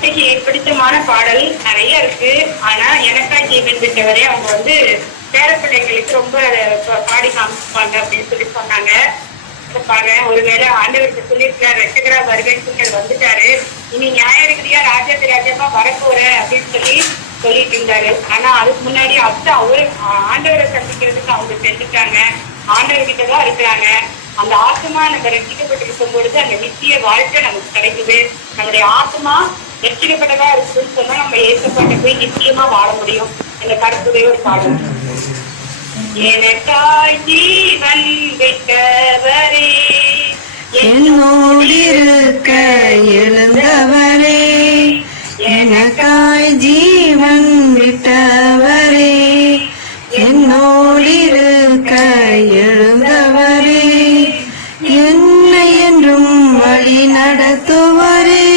அத்தைக்கு பிடித்தமான பாடல் நிறைய இருக்கு. ஆனா எனக்கா ஜீவன் விட்டவரே அவங்க வந்து பேரப்பிள்ளைங்களுக்கு ரொம்ப பாடி காமிப்பாங்க அப்படின்னு சொல்லி சொன்னாங்க. பாருங்க, ஒருவேளை ஆண்டவருக்கு சொல்லியிருக்கிறார் ரட்சகரா வருவேன்னு சொல்லி வந்துட்டாரு. இனி நியாயரியா ராஜாதி ராஜாமா வரப்போற அப்படின்னு சொல்லிட்டு இருந்தாரு. ஆனா அதுக்கு முன்னாடி அத்தை அவரு ஆண்டவரை சந்திக்கிறதுக்கு அவங்க செஞ்சுட்டாங்க. ஆண்டவர்கிட்டதான் இருக்கிறாங்க. அந்த ஆத்மா நம்ம ரட்சிக்கப்பட்டிருக்கும் பொழுது அந்த நித்திய வாழ்க்கை நமக்கு கிடைக்குது. நம்முடைய ஆத்மா ரட்சிக்கப்பட்டதா இருக்குன்னு சொன்னா நம்ம ஏற்கப்பட்ட போய் நிச்சயமா வாழ முடியும். இந்த கருத்துடைய ஒரு பாடம். எனக்காய் ஜீவன் விட்டவரே, என்னோடு இருக்க எழுந்தவரே, எனக்காய் ஜீவன் விட்டவரே, என்னோடு இருக்க எழுந்தவரே, என்னை என்றும் வழி நடத்துவாரே,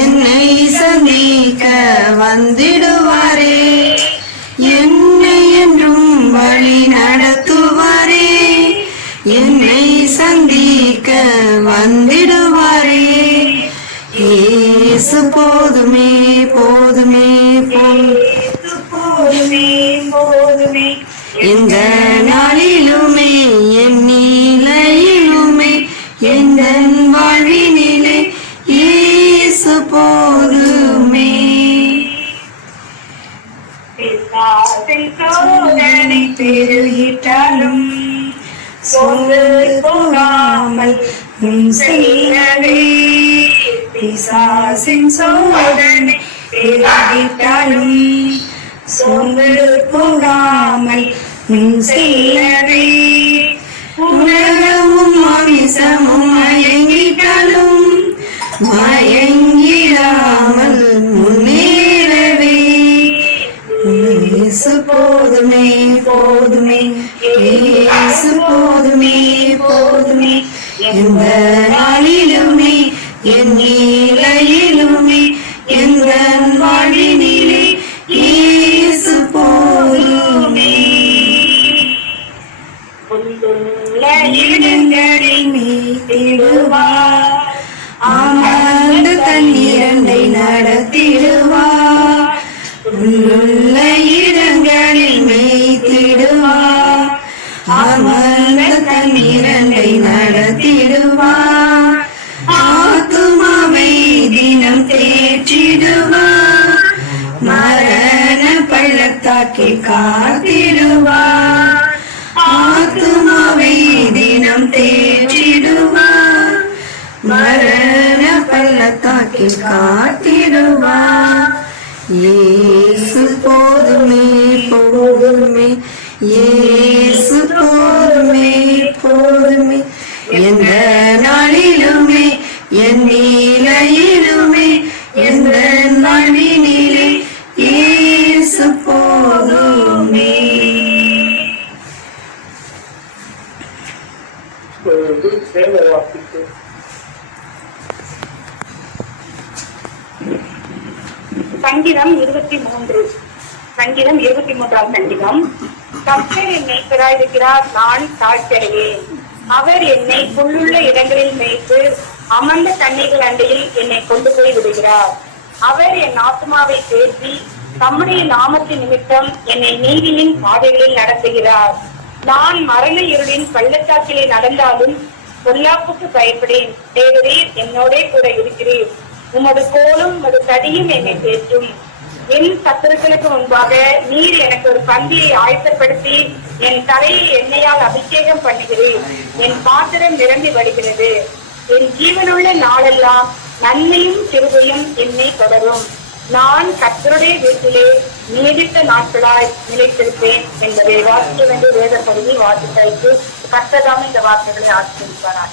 என்னை சந்திக்க வந்திடுவாரே, என்னை என்றும் வழி நடத்துவாரே, என்னை சந்திக்க வந்திடுவாரே. இயேசு போதுமே போதுமே போதுமே போதுமே, இந்த நாளிலுமே என் நிலையிலுமே எந்த வாழ்வினிலே இயேசு போதுமே. சோதனை பெருகிட்டாலும் சோர்ந்து போகாமல் செல்லவே, பிசாசின் சோதனை பெருகிட்டாலும் சோர்ந்து போகாமல் செல்லவே, உலகமும் மாமிசமும் மயங்கிட்டாலும் மயங்கிடாமல் முன்னேறவே, இயேசு போதுமே போதுமே, இயேசு போதுமே போதுமே, எந்த நாளிலுமே என் நிலையிலுமே எந்த வாழ்வினிலே இயேசு போதுமே. இடங்களில் மீட்டிடுவார், அமர்ந்து தண்ணீரண்டை நடத்திடுவார், உள்ள இடங்களில் மேய்த்திடுவார், அமர்ந்த தண்ணீரண்டை நடத்திடுவார், ஆத்துமாவை தினம் தேற்றிடுவார், மரண பள்ளத்தாக்கில் காத்திடுவார், ஆத்துமாவை தினம் தேற்றிடுவார், மரண பள்ளத்தாக்கில் காத்திடுவார். இயேசு போதுமே போதுமே, இயேசு போதுமே போதுமே, எந்த நாளிலுமே என் நிலையிலுமே எந்த வாழ்வினிலே இயேசு போதுமே. சங்கீதம் 23. சங்கீதம் 23ஆம் சங்கீதம். கர்த்தர் என் மேய்ப்பராயிருக்கிறார், நான் தாழ்த்தடையேன். அவர் என்னை புல்லுள்ள இடங்களில் மேய்த்து அமர்ந்த தண்ணீர்கள் அண்டையில் என்னை கொண்டு போய் விடுகிறார். அவர் என் ஆத்மாவை தேற்றி தம்முடைய நாமத்தின் நிமித்தம் என்னை நீதியின் பாதைகளில் நடத்துகிறார். நான் மரண இருளின் பள்ளத்தாக்கிலே நடந்தாலும் பொல்லாப்புக்கு பயப்படேன். தேவரீர் என்னோடே கூட இருக்கிறீர். உமது கோலும் உமது தடியும் என்னை தேற்றும். என் சத்துருக்களுக்கு முன்பாக நீர் எனக்கு ஒரு பந்தியை ஆயத்தப்படுத்தி என் தலையை எண்ணெயால் அபிஷேகம் பண்ணுகிறேன். என் பாத்திரம் நிரம்பி வருகிறது. என் ஜீவனுள்ள நாளெல்லாம் நன்மையும் கிருபையும் என்னை தொடரும். நான் கர்த்தருடைய வீட்டிலே நீடித்த நாட்களாய் நிலைத்திருப்பேன் என்பதை வாசிக்க வேண்டிய வேத பகுதி வாசித்து கர்த்தர்தான் இந்த வார்த்தைகளை ஆசிரியப்பாராக.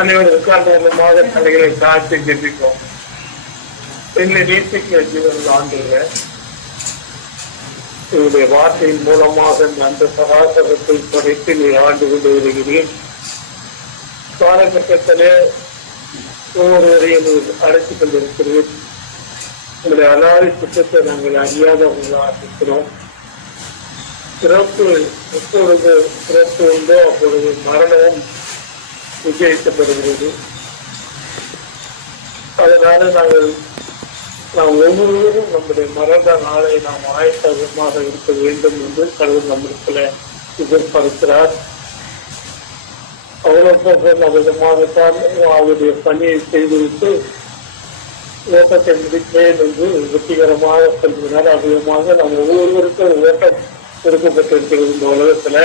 அனைவருக்கும் அந்த மாத தலைகளை காத்து ஜெபிப்போம். என்னை நேசிக்கிற ஜீவன் ஆண்டுங்க, இவருடைய வார்த்தையின் மூலமாக அந்த சராசரத்தை படைத்து நீ ஆண்டு கொண்டு வருகிறேன். காலகட்டத்திலே ஒவ்வொருவரையும் அழைத்துக் கொண்டிருக்கிறேன். உங்களுடைய அனாதி சுத்தத்தை நாங்கள் அறியாதவர்களாக இருக்கிறோம். பிறப்பு எப்பொழுது பிறப்பு உண்டோ அப்பொழுது மரணமும் விஜயிக்கப்படுகிறது. அதனால நாம் ஒவ்வொருவரும் நம்முடைய மரண நாளை நாம் ஆயத்தமாக இருக்க வேண்டும் என்று கடவுள் நம்மிடத்துல எதிர்பார்க்கிறார். அவ்வளவு விதமாகத்தான் அவருடைய பணியை செய்துவிட்டு ஓட்டத்தை முடிப்பேன் என்று வெற்றிகரமாக சொல்கிறார். அதிகமாக நாம் ஒவ்வொருவருக்கும் ஓட்டம் கொடுக்கப்பட்டிருக்கிறது இந்த உலகத்துல.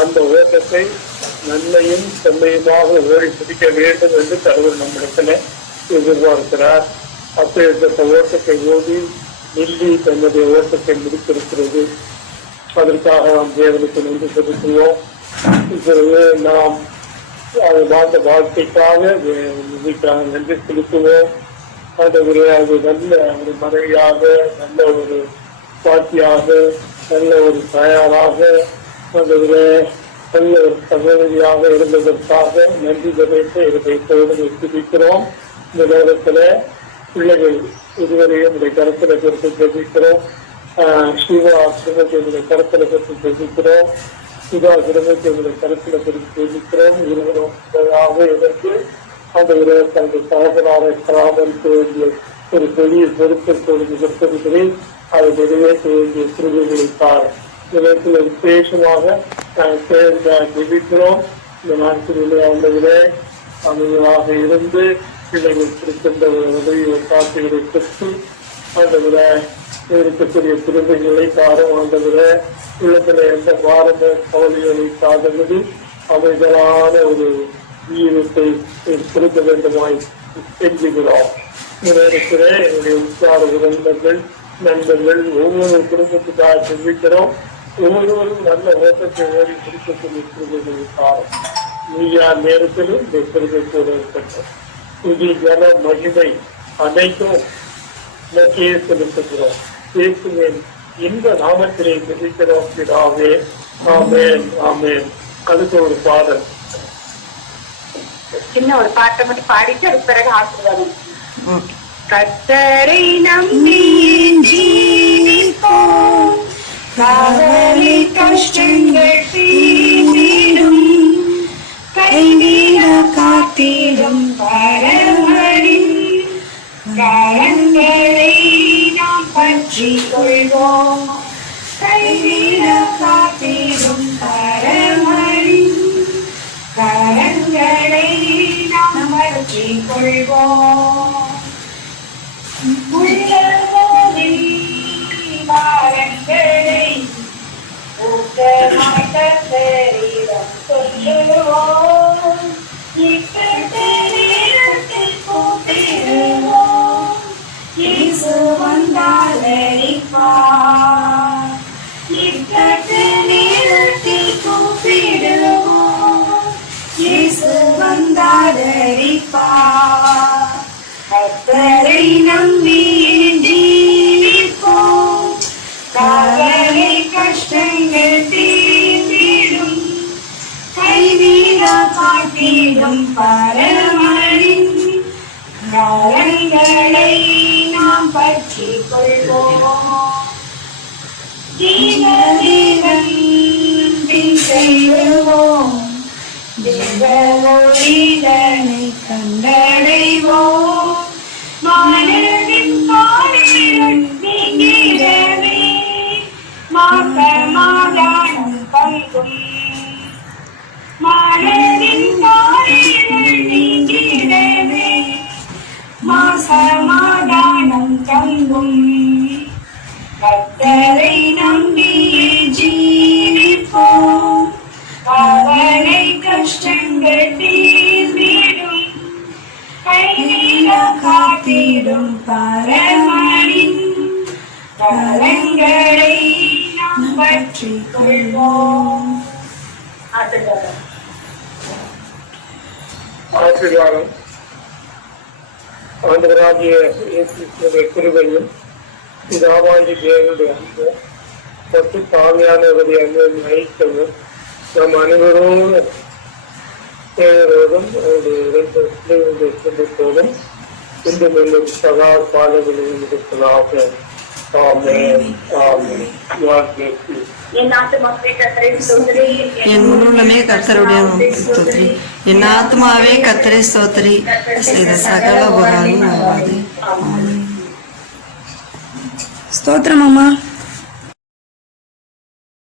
அந்த ஓட்டத்தை நன்மையும் செம்மையுமாக ஓடி பிடிக்க வேண்டும் என்று கடவுள் நம்மிடத்துல எதிர்பார்க்கிறார். அப்பேற்பட்ட ஓட்டத்தை ஓடி நெல்லி தன்னுடைய ஓட்டத்தை முடித்திருக்கிறது. அதற்காக நாம் தேவனுக்கு நன்றி செலுத்துவோம். இப்பொழுது நாம் அது வாழ்ந்த வாழ்க்கைக்காக நன்றி செலுத்துவோம். அது நல்ல ஒரு மனைவியாக, நல்ல ஒரு பாட்டியாக, நல்ல ஒரு தாயாராக, நல்ல ஒரு சகோதரியாக இருந்ததற்காக நன்றி தெரிவித்து இதை சிரிக்கிறோம். இந்த நேரத்துல பிள்ளைகள் இருவரையும் இதை கருத்துல பெற்று தெரிவிக்கிறோம். சிவா சிவத்தை கருத்துல பெற்று தெரிவிக்கிறோம். சுதா சிவத்தை கருத்துல பெற்று தெரிவிக்கிறோம். இருவரும் இருந்து அந்த தனது சகோதராரை பராமரிக்க வேண்டிய ஒரு பெரிய பொறுப்பை கொடுத்திருக்கிறேன். அதை நிறைவேற்ற வேண்டிய சிறுவைகளைத்தார். இதற்கு விசேஷமாக ஜெபிக்கிறோம். இந்த நாட்களிலே ஆண்டவரே அமைதியாக இருந்து பிள்ளைகள் இருக்கின்ற உதவியை காட்டுகளை பெற்று ஆண்டவரே இருக்கக்கூடிய சிறுவைகளை தாரும். ஆண்டவரே உள்ளத்துல எந்த பாரத கவலைகளை காதவது அமைதலான ஒரு ஜீவத்தை கொடுக்க வேண்டுமாய் செஞ்சுகிறோம். இருக்கிற என்னுடைய உற்சார உறவினர்கள், நண்பர்கள் ஒவ்வொரு குடும்பத்துக்காக செஞ்சுக்கிறோம். ஒவ்வொருவரும் நல்ல ஓட்டத்தை ஓடி கொடுக்கக்கூடிய சிறுவைகளை தாரும். நீயா நேரத்திலும் இந்த சிறுவை கூட இருக்கட்டும். புதிய ஜன மகிமை அனைத்தும் இலக்கையே செலுத்துகிறோம். பேசுவேன் இந்த நாமத்திலே ஜெபிக்கிறோம் பிதாவே. ஆமென் ஆமென். அதுக்கு ஒரு பாடல், சின்ன ஒரு பாட்டை மட்டும் பாடிட்டு அதுக்கு பிறகு ஆசீர்வாதம். கர்த்தரை நம்பி ஜீவிப்போம், கவலை கஷ்டங்கள் தீர்ந்திடும், கைவிட காத்திடும் பரமரின் கரங்களை நாம் பற்றிக் கொள்வோம். கைவிட காத்திடும் பரமரின் கரங்களை நாம் பற்றிக் கொள்வோம். உள்ளமோதில் பாரங்களை ஊக்கமாய் கர்த்தரிடம் சொல்லுவோம். இக்கட்டு நேரத்தில் கூப்பிடுவோம், இயேசு வந்தால் அழைப்பார். இக்கட்டு நேரத்தில் கூப்பிடுவோம், இயேசு வந்தால் அழைப்பார். கர்த்தரை நம்பி ஜீவிப்போம், கவலை கஷ்டங்கள் தீர்ந்திடும், கைவிட காத்திடும் பரமரின் கரங்களை நாம் பற்றிக் கொள்வோம். தேவன் பின் செல்வோம், தேவனொளிதனை கண்டடைவோம். மனதின் பாடுகள் நீங்கிடவே சமாதானம் தங்கும். மனதின் பாடுகள் நீங்கிடவே சமாதானம் தங்கும். கர்த்தரை நம்பி ஜீவிப்போம், கவலை கஷ்டங்கள் தீர்ந்திடும், கைவிட காத்திடும் பரமரின் கரங்களை நாம் பற்றிக் கொள்வோம். ஆசீர்வாதம். ஆண்டவராகிய இயேசுவின் கிருபையும் பிதாவாகிய தேவனுடைய அன்பும் பற்றி தாழ்மையானவருடைய அன்பை ஐக்கியமும் நம் அனைவரோடு தேவரோடும் அவருடைய இரண்டு பிள்ளைகளுடைய குடும்பத்தோடும் இன்று மேலும் சகா பாடல்களில் இருக்கிறாக. Amen. Amen. God bless you. என் ஆத்துமாவே கர்த்தரை ஸ்தோத்திரி, என் உள்ளமே கர்த்தருடைய ஸ்தோத்திரி. என் ஆத்மாவே கர்த்தரை ஸ்தோத்திரி. செய்த சகல உபகாரமும் மறவாதே. ஆமென். ஸ்தோத்திரம் அம்மா.